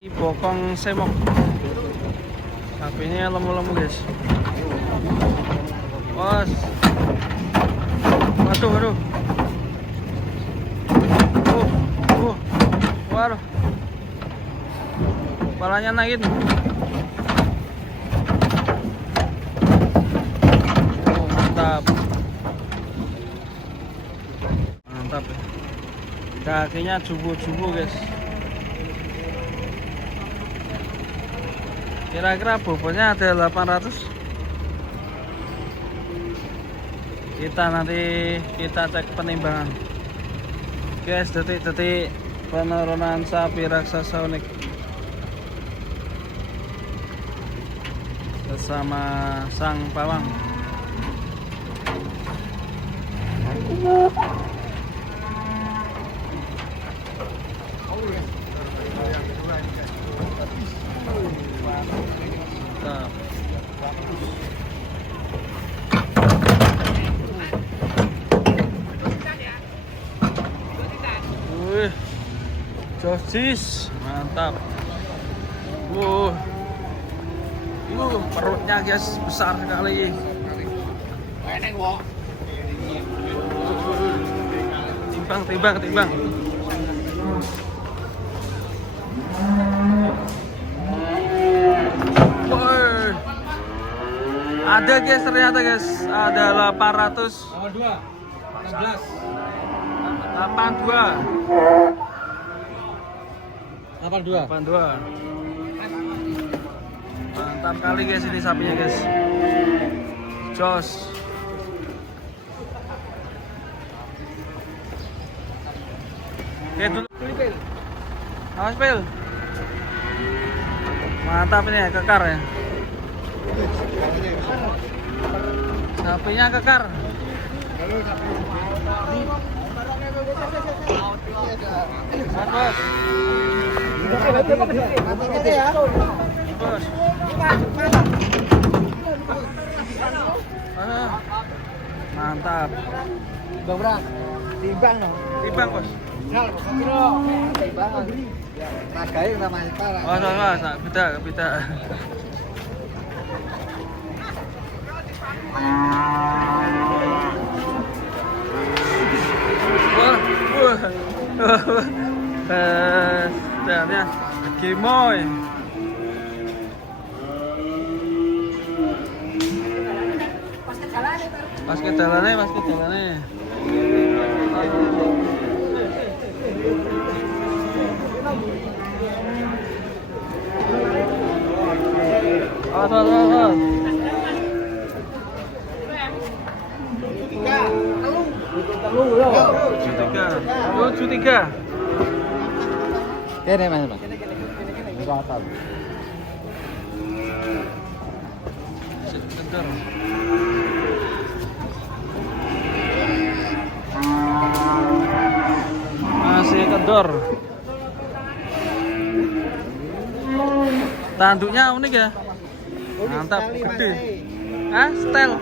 Bokong semok. Sapinya lemu-lemu guys. Bos. Waduh. Waduh. Kepalanya naikin. Mantap. Mantap ya. Kakinya jubu-jubu guys. Kira-kira bobotnya ada 800. Kita cek penimbangan. Guys, detik-detik penurunan sapi raksasa unik bersama sang pawang. Josis, mantap. Perutnya guys besar sekali. Timbang. Ada guys, ternyata guys ada 800. 82. Mantap kali guys ini sapinya guys. Jos. Oke dulu. Awas Pil. Mantap ini ya, kekar ya. Sapinya kekar. Bos. Mantap. Timbang no. Timbang bos. Timbang. Ragae sama sekarang. Oh, beda. Wah. Gemoy. Pas ke jalannya. Oh. 73. Kene Mas. Berapa? Sebentar. Masih kendor. Tanduknya unik ya. Mantap, gede. Style.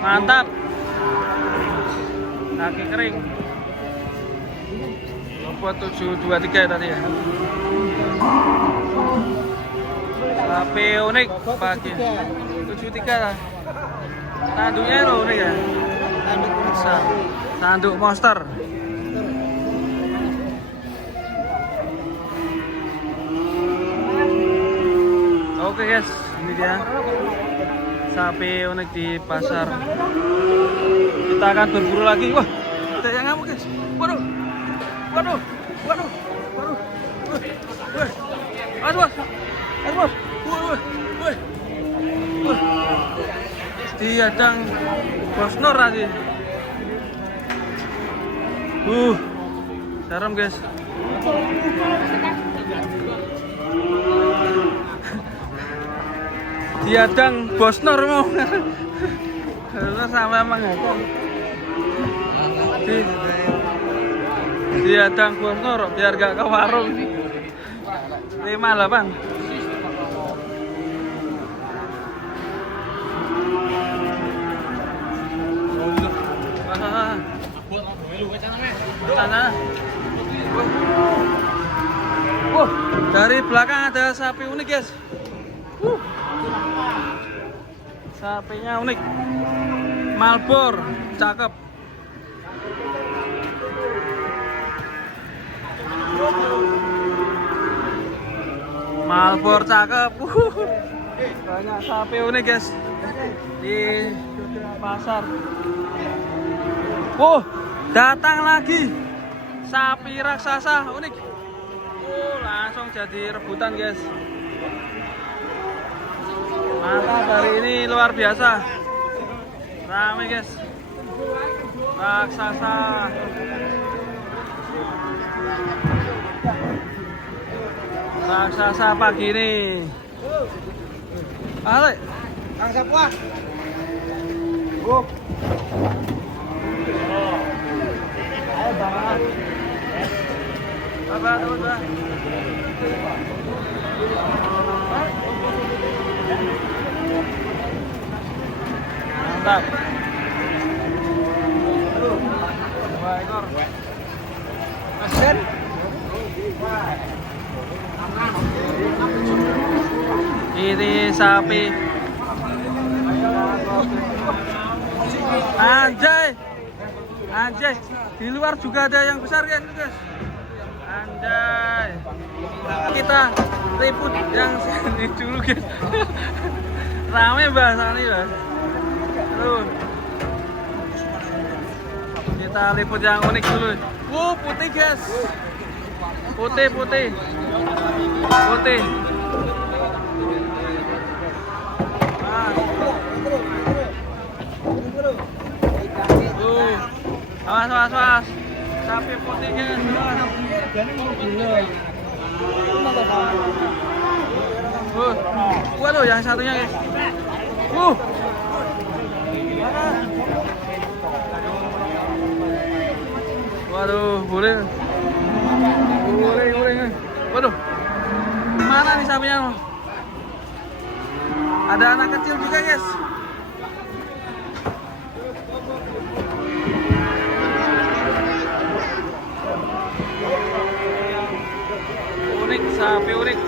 Mantap. Kaki kering. Nomor 723 tadi ya. Sapi unik pagi. 73 lah. Tanduknya lo unik ya. Tanduk besar. Tanduk monster. Oke guys, ini dia sapi unik di pasar. Kita akan berburu lagi. Wah, ada yang ngamuk guys. Waduh. Aduh. Diadang bosnor lagi. Serem guys. Diadang bosnor mau. Karena sama emang diadang bosnor biar gak ke warung. 58. sana. Dari belakang ada sapi unik guys. Sapinya unik. Malbor, cakep. Malbor cakep. Banyak sapi unik guys di pasar. Datang lagi sapi raksasa unik. Langsung jadi rebutan guys. Mantap, hari ini luar biasa. Ramai guys. Raksasa. Raksasa pagi ini. Ale. Kang Sapua. Ayo banget. Apa? Mantap. 2 ekor. Masken. Ini sapi. Anjay. Di luar juga ada yang besar guys. Anjay. Kita liput yang sini dulu guys. Rame bahasa ini Mas. Terus kita liput yang unik dulu. Putih guys. Putih. Awas. Sapi putih guys. Waduh, yang satunya guys. Waduh, boleh. Waduh, mana nih sapinya? Ada anak kecil juga guys. Unik, sapi unik.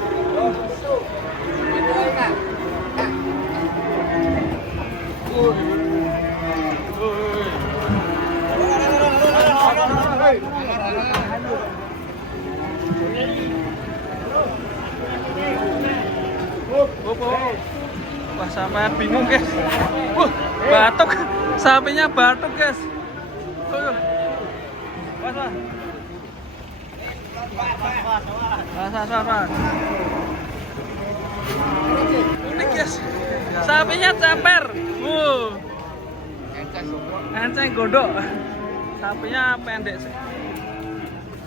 Wah, sampai bingung guys. Batuk. Sapinya batuk guys. Pas. Unik guys. Sapinya ceper. Enceng gondok. Sapinya pendek sih.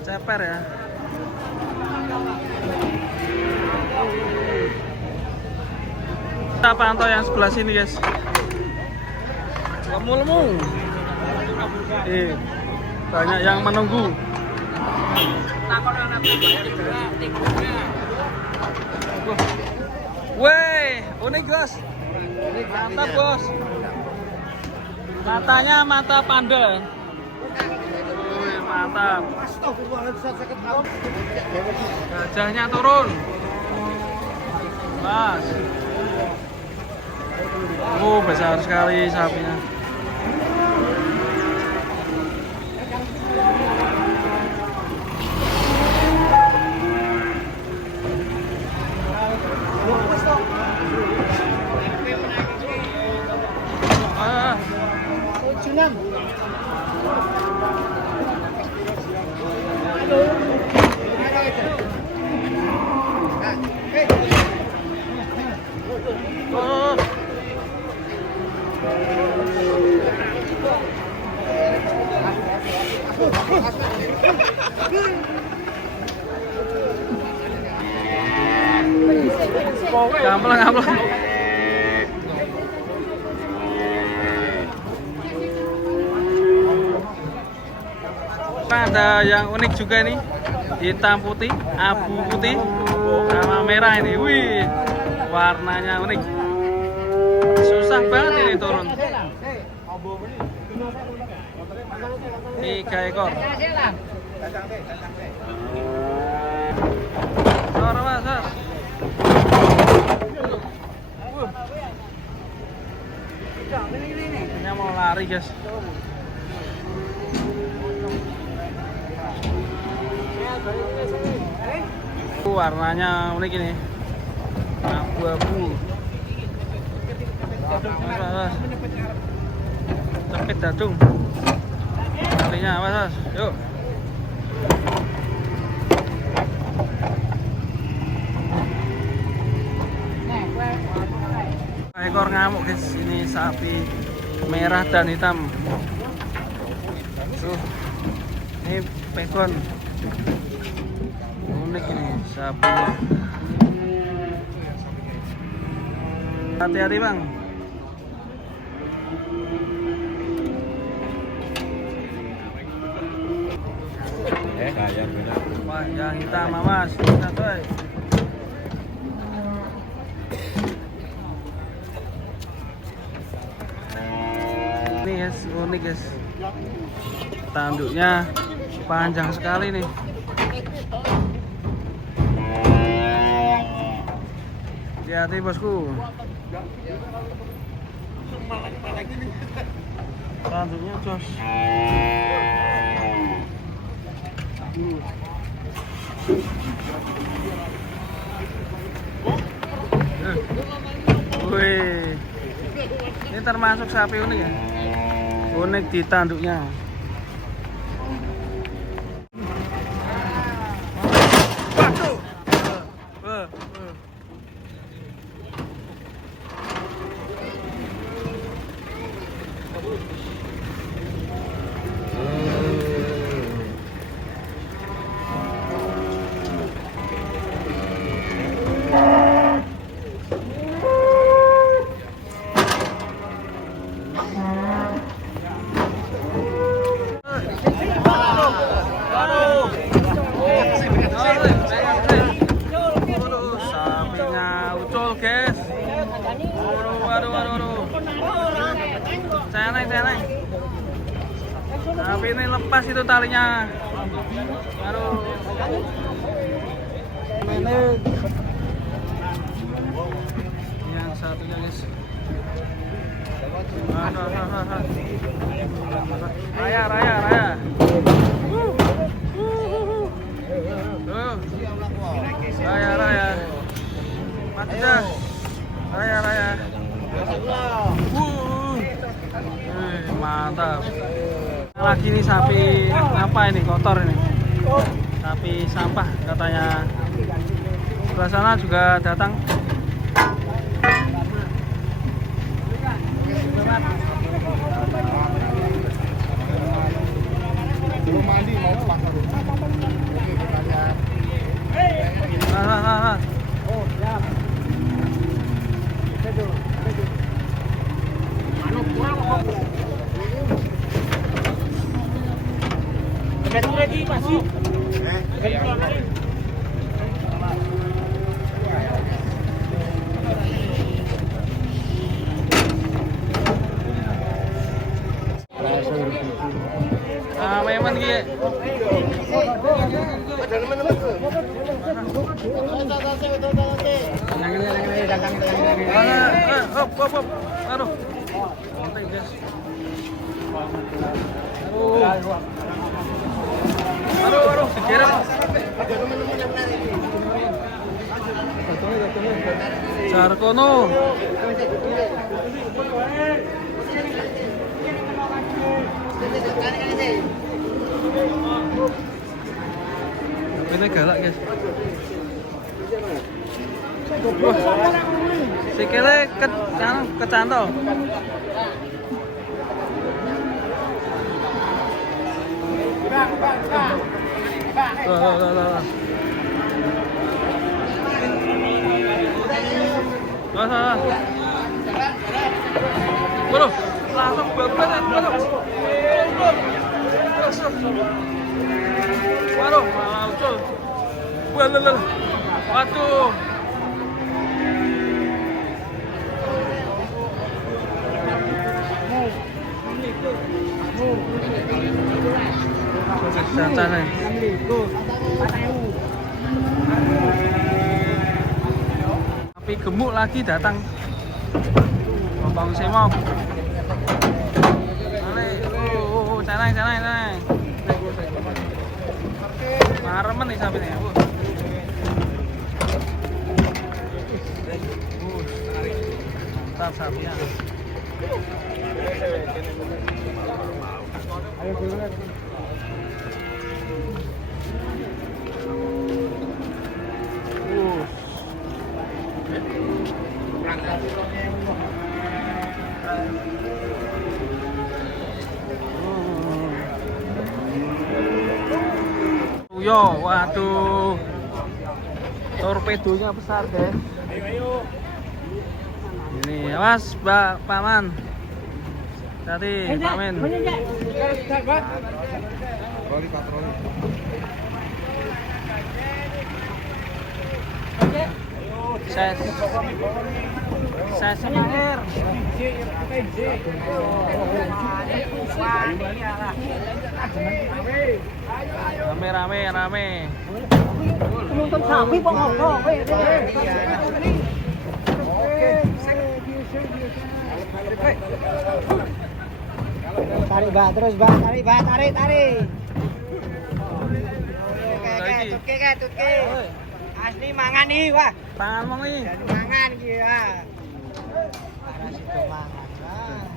Ceper ya. Kita pantau yang sebelah sini guys. Lemu. Banyak yang menunggu. Weh, unik bos. Mantap bos. Matanya mata panda. Mantap. Gajahnya turun. Mas. Besar sekali sapinya. Gamplang. Ada yang unik juga nih, hitam putih, abu putih, sama merah ini. Wih, warnanya unik. Susah banget ini turun. 3 ekor. Suara mas, mas. Ini mau lari guys. Warnanya unik ini, abu-abu. Cepet dadung. Kalinya awas, mas. Yuk. Ekor ngamuk guys, ini sapi merah dan hitam. Tuh, ini pegon. Unik ini sapinya. Hati-hati bang. Kayak beda. Wah, yang hitam mas. Lihat, woy. Ini guys, unik guys. Tanduknya panjang sekali nih. Hati-hati bosku. Tanduknya jos. Wih, ini termasuk sapi unik ya. Unik di tanduknya. Waduh. Sapinya ucul guys. Waduh. Celeng. Tapi ini lepas itu talinya. Aduh. Yang satunya guys. Raya. Raya. Mati dah. Raya. Mantap. Lagi nih sapi apa ini, kotor ini. Sapi sampah katanya. Sebelah sana juga datang. Belum mandi mau pasar. Oke, kita lihat. Oh, siap. Seduh. Anu kurang kok. Betul lagi masih. Betul lagi. Memang gitu. Aduh. Santai, guys. Aduh, dikira. Sarkono. Ini galak guys. Sikile kecantol. Tuh. Waduh, langsung banget. Waduh, malah ucul. Waduh. Jangan-jangan. Tapi gemuk lagi datang. Bang Semok. Sana. Maremen nih sapi nih. Mantap sapinya. Ayo duluan. Yo, waduh, torpedonya besar deh. Ini, awas, paman. Hati, pamen. Patroli. Saya semangat. Rame. Nonton sapi kok ngobrol. Tarik bah terus bah, tarik. Tutke. Asli mangan nih, wah. Tangan mau nih. Jadi mangan iki, wah. Parasito mangan.